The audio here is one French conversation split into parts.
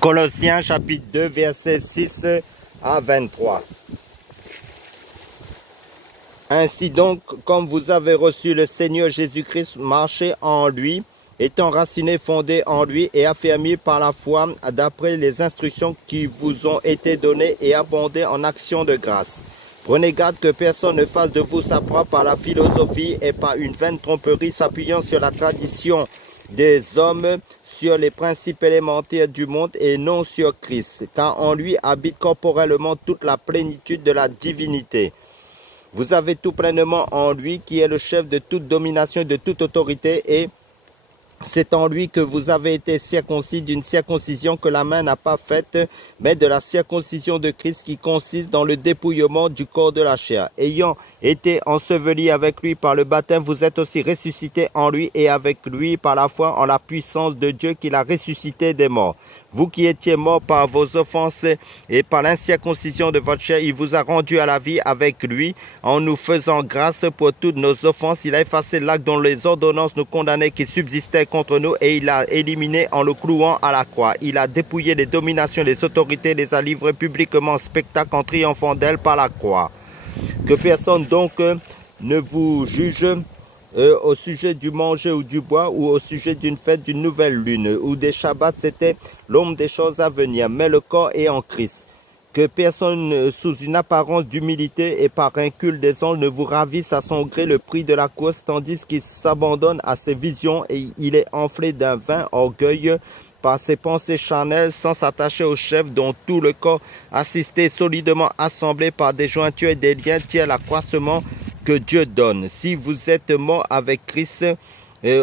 Colossiens chapitre 2, versets 6 à 23. Ainsi donc, comme vous avez reçu le Seigneur Jésus-Christ, marchez en lui, étant racinés, fondés en lui et affermis par la foi d'après les instructions qui vous ont été données et abondez en actions de grâce. Prenez garde que personne ne fasse de vous sa proie par la philosophie et par une vaine tromperie s'appuyant sur la tradition des hommes, sur les principes élémentaires du monde et non sur Christ, car en lui habite corporellement toute la plénitude de la divinité. Vous avez tout pleinement en lui qui est le chef de toute domination et de toute autorité et c'est en lui que vous avez été circoncis d'une circoncision que la main n'a pas faite, mais de la circoncision de Christ qui consiste dans le dépouillement du corps de la chair. Ayant été ensevelis avec lui par le baptême, vous êtes aussi ressuscités en lui et avec lui par la foi en la puissance de Dieu qui l'a ressuscité des morts. Vous qui étiez morts par vos offenses et par l'incirconcision de votre chair, il vous a rendu à la vie avec lui, en nous faisant grâce pour toutes nos offenses. Il a effacé l'acte dont les ordonnances nous condamnaient qui subsistaient contre nous et il l'a éliminé en le clouant à la croix. Il a dépouillé les dominations, les autorités, les a livrées publiquement en spectacle en triomphant d'elles par la croix. Que personne donc ne vous juge au sujet du manger ou du bois ou au sujet d'une fête, d'une nouvelle lune ou des Shabbats, c'était l'ombre des choses à venir, mais le corps est en Christ. Que personne sous une apparence d'humilité et par un culte des anges ne vous ravisse à son gré le prix de la course, tandis qu'il s'abandonne à ses visions et il est enflé d'un vain orgueil par ses pensées charnelles sans s'attacher au chef dont tout le corps assisté solidement assemblé par des jointures et des liens tient l'accroissement que Dieu donne. Si vous êtes mort avec Christ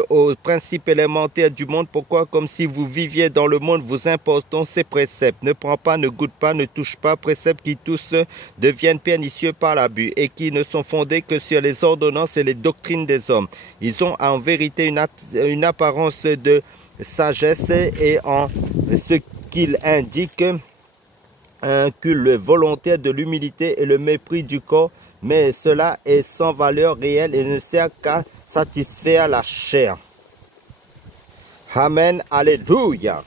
aux principes élémentaires du monde, pourquoi, comme si vous viviez dans le monde, vous imposons ces préceptes? Ne prends pas, ne goûte pas, ne touche pas, préceptes qui tous deviennent pernicieux par l'abus et qui ne sont fondés que sur les ordonnances et les doctrines des hommes. Ils ont en vérité une apparence de sagesse et en ce qu'ils indiquent un culte volontaire de l'humilité et le mépris du corps, mais cela est sans valeur réelle et ne sert qu'à satisfaire la chair. Amen. Alléluia.